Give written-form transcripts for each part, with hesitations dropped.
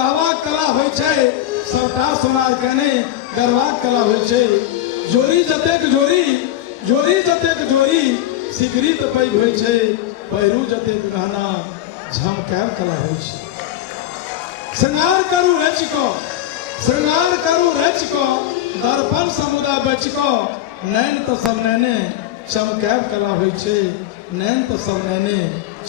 कहवाक कला होइ छै सबटा सोनार कहने गरबाक कला होइ छै जोरी जतेक जोरी जोरी जतेक जोरी सिगरीत पैघ होइ छै पैरू जतेक गहना झमकायब कला होइ छै श्रृंगार करू रचि कऽ श्रृंगार करू रचि कऽ दर्पण समुदा बचि कऽ नैन तऽ सब नैने चमकायब कला होइ छै नैन तऽ सब नैने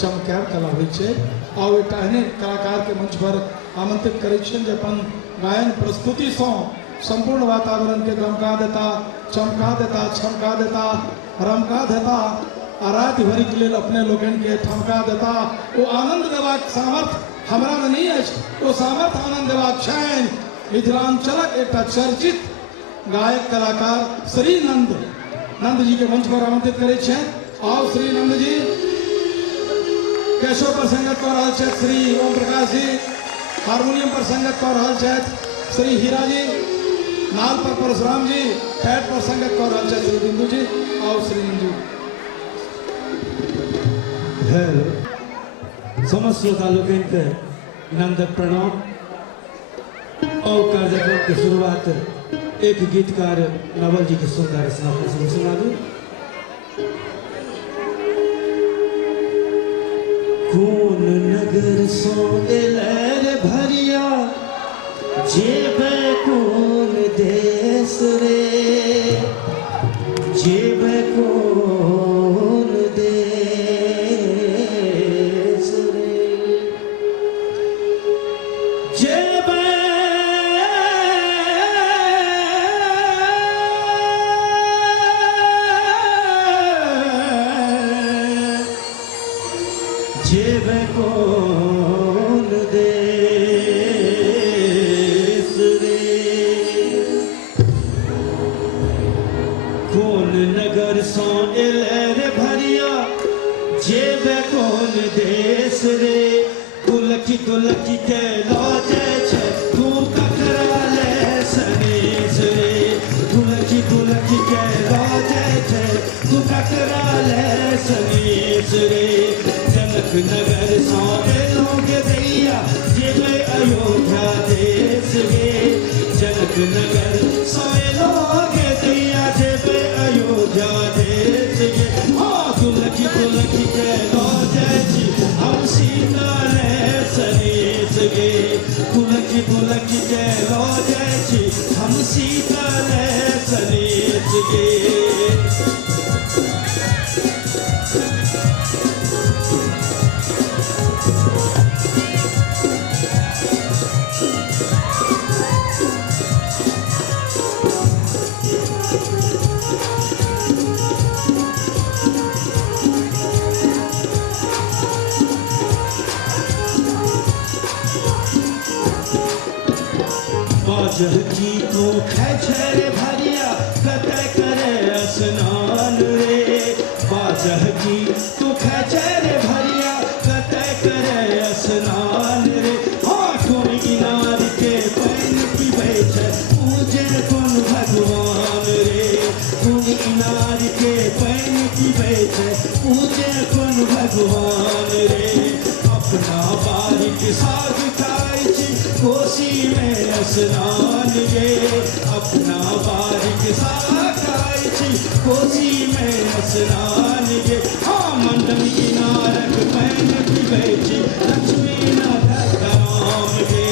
चमकायब कला होइ छै और एकटा एहने कलाकार के मंच पर आमंत्रित करै छियनि जे अपन गायन प्रस्तुति सँ संपूर्ण वातावरण के गमका देता चमका देता छमका देता रमका देता आ राति भरि के लेल अपने लोकनि के ठमका देता ओ आनंद देबाक सामर्थ्य हमरा में नहीं अछि ओ सामर्थ्य आनंद देबाक छनि मिथिलांचलक एकटा चर्चित गायक कलाकार श्री नंद नंद जी के मंच पर आमंत्रित करे छथि और श्री नंद जी केशव पर संगत कर रहल छथि श्री ओम प्रकाश जी हारमोनियम पर संगत कर रहल छथि श्री हीरा जी नाल पर परशुराम जी पैड पर संगत कर रहल छथि श्री बिंदु जी और श्री नंद जी समस्त श्रोता लोकन के नंदक प्रणाम और कार्यक्रम की शुरुआत एक गीतकार नवल जी की सुंदर रचना पर सुना दूं। कौन नगर सो लहर भरिया जेबे कौन देश रे जेबे कौन देश रे जेबे जेबे कौन देश रे कौन नगर सो एलर भरिया जेबे कौन देश रे तुलकी तुलकी के लौटे छे तू ककरा ले सनेस रे तुलकी तुलकी के लौटे छे तू ककरा ले सनेस रे जनक नगर सो लोग दैया जेबे अयोध्या देश गे जनक नगर सो लोग दैया जेबे अयोध्या देश गे हाँ तुलकी तुलकी के लौटे छी हम सीता ले सनेस गे तुलकी तुलकी के लौटे छी हम सीता ले सनेस गे की तो खैछर भरिया कतय करे स्नान रे बाजह की तो खैछर भरिया कतय करे स्नान रे हाँ कोई किनार के पानी पीबे छै पूजे कोन भगवान रे कोई किनार के पानी पीबे छै पूजे कोन भगवान रे अपना बारिक साग खाई छी कोसी में स्नान गे अपना बारिक साग खाई छी कोसी में स्नान गे हाँ मंडन किनारक पैन पीबे छी लक्ष्मी नाथ राम गे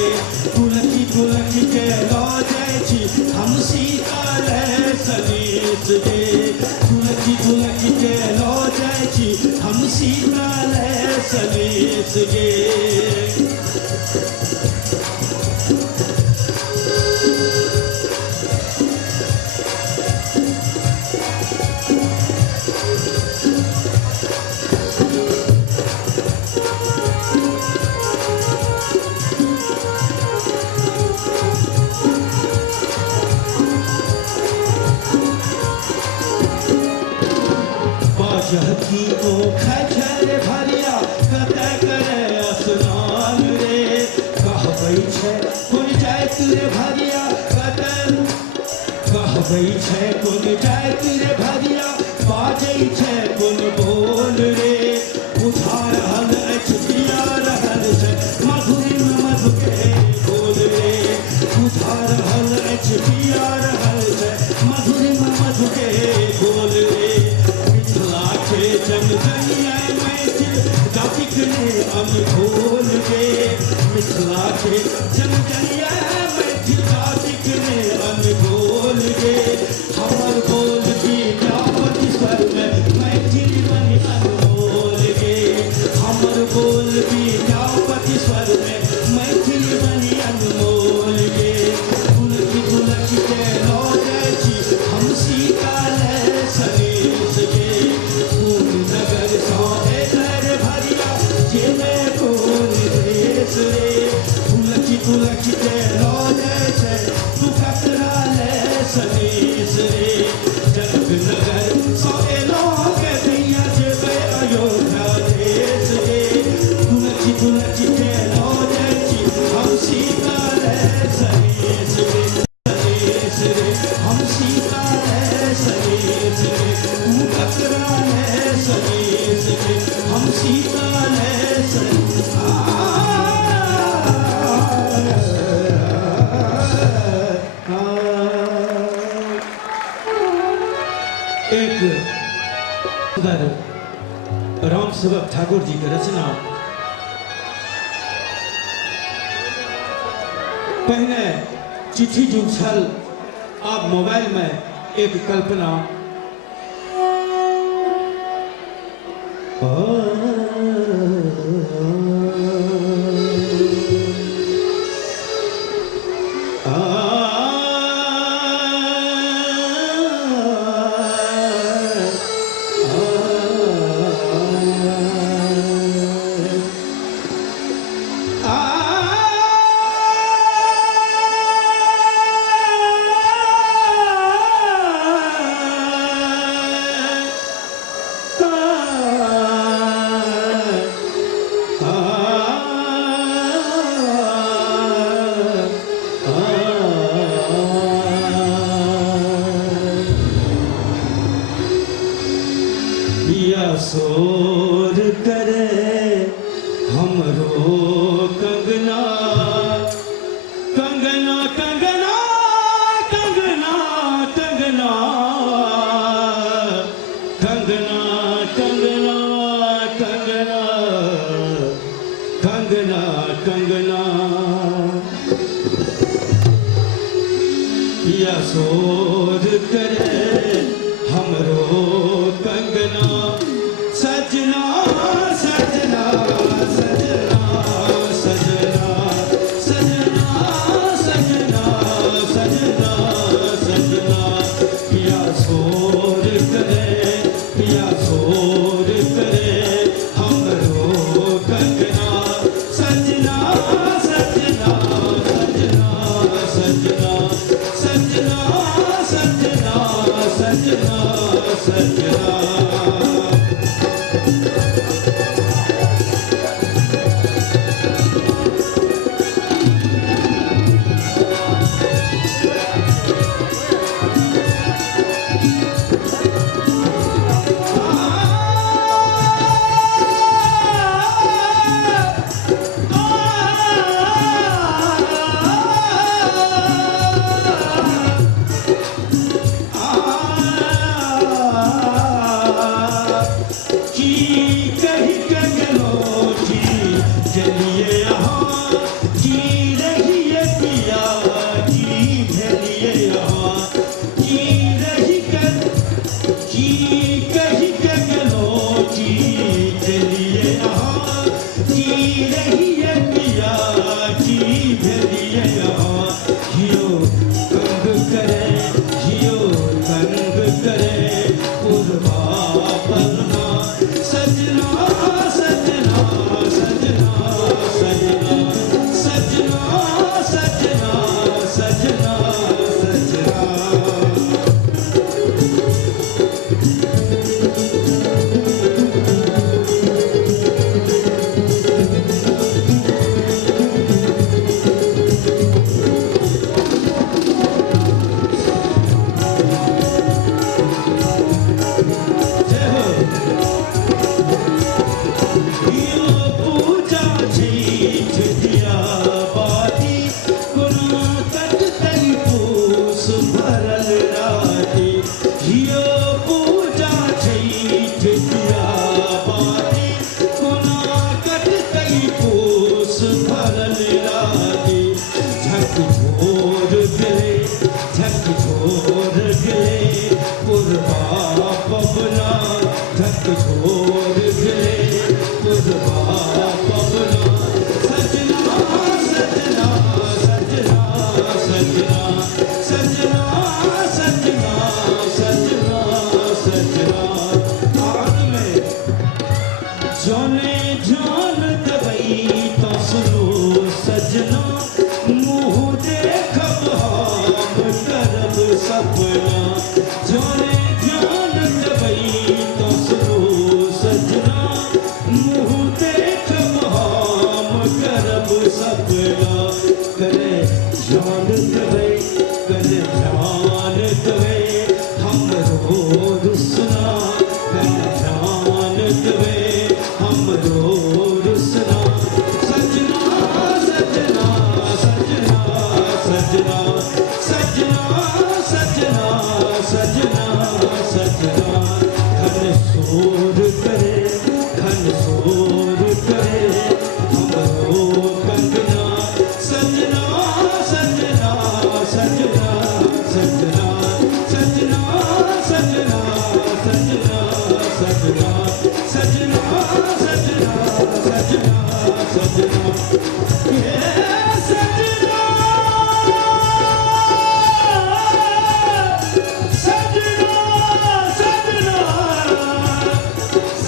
तुलकी तुलकी के लौ जाय छी हम सीता ले सनेस गे तुलकी तुलकी के लौ जाय छी हम सीता ले सनेस गे की ओ खैछर भरिया कतय करे स्नान रे कहबै छै कोन जाइत रे भरिया कतय कहबै छै कोन जाइत रे भरिया बाजै छै कोन बोल रे बुझा रहल अछि पिया रहल छै मधुरी में मधु के बाटे जनगणिया मैथिल जातिक ने अनमोल गे हमर बोल विद्यापति स्वर में मैथिल बनी अनमोल गे हमर बोल विद्यापति स्वर में मैथिल बनी अनमोल गे तुलसी तुलसी के लो जाय छी हम सीता ले सनेश गे पूर्ण नगर सो घर भरिया जेमे कोन देश रे तुलसी तुलसी के लो जाय छै तू ककरा ले सनेश रे जनक नगर सो एलो के दैया जेबै अयोध्या देश रे तुलसी तुलसी के लो जाय छी हम सीता ले सनेश रे सनेश रे हम सीता ले सनेश रे तू ककरा ले सनेश रे हम सीता ले सनेश एक सुंदर राम सेवक ठाकुर जी की रचना पहले चिट्ठी युग छल अब मोबाइल में एक कल्पना सोर करे हमरो कंगना कंगना कंगना कंगना कंगना कंगना कंगना कंगना कंगना कंगना पिया सोर करे हमरो कंगना सजना सजना सजना सजना सजना सजना सजना सजना पिया सोर करे हमरो कंगना सजना सजना सजना सजना सजना सजना झकझोर गिले झकझोर गिले पुरबा पवना झकझोर गिले पुरबा पवना सजना सजना सजना सजना सजना सजना सजना सजना आग में जाने जान दबई तो सुनो सजना मुँह देखब हम करब सपना जाने जान दबई तो सुनो सजना मुँह देखब हम करब सपना करे जान दबई करे जान दबई हम रो रुसना करे जान दबई हम रो रुसना सजना सजना सजना सजना सजना सजना सजना सजना घन शोर करे घन शोर करे हमरो कंगना सजना सजना सजना सजना सजना सजना सजना सजना सजना सजना सजना सजना ये सजना सजना सजना सजना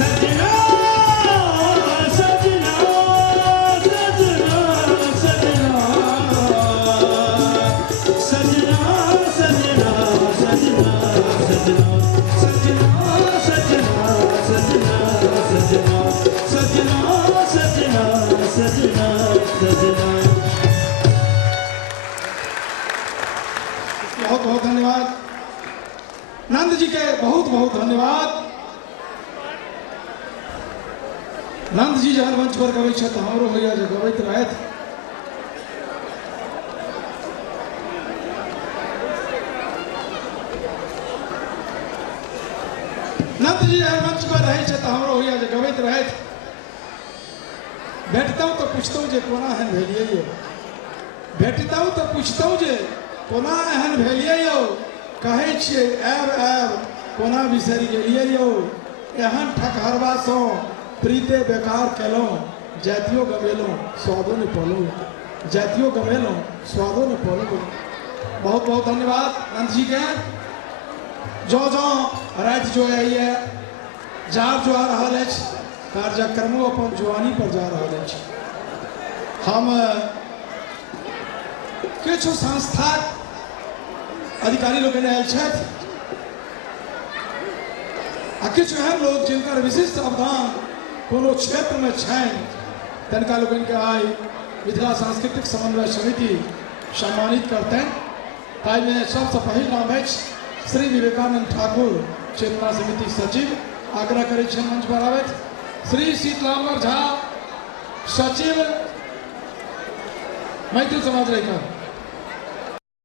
सजना सजना सजना सजना सजना सजना सजना सजना सजना सजना सजना सजना सजना सजना बहुत बहुत धन्यवाद नंद जी के, बहुत बहुत धन्यवाद। नंद जी जहन मंच पर गबै छथि हमरो होइया जे गबैत रहथि। नंद जी जहन मंच पर रहै छथि हमरो होइया जे गबैत रहथि। भेटतहुँ तऽ पुछतहुँ जे कोना एहन भेलियै यौ, भेटतहुँ तऽ पुछतहुँ जे कोना एहन भेलियै यौ। कहै छियै आयब आयब कोना बिसरि गेलियै यौ। एहन ठकहरबासँ प्रीते बेकार केलहुँ, जातियो गमेलहुँ स्वादो नहि पौलहुँ, जातियो गमेलहुँ स्वादो नहि पौलहुँ। बहुत बहुत धन्यवाद नंद जी के। जँ जँ राति जो आइए जार जो आ रहल अछि, कार्यक्रमो अपन जुआनी पर जा रहल अछि। हम किछु संस्थाक अधिकारी लोग आयल छथि आ किछु एहन लोग जिनकर विशिष्ट अवदान कोनो क्षेत्र में छनि, तिनका लोगन के आइ मिथिला सांस्कृतिक समन्वय समिति सम्मानित करतनि। ताहिमे सबसँ पहिल नाम अछि श्री विवेकानंद ठाकुर, चेतना समिति सचिव। आग्रह करै छनि मंच पर आबथि। श्री शीतलाम्बर झा, सचिव मैथिल समाज रैका।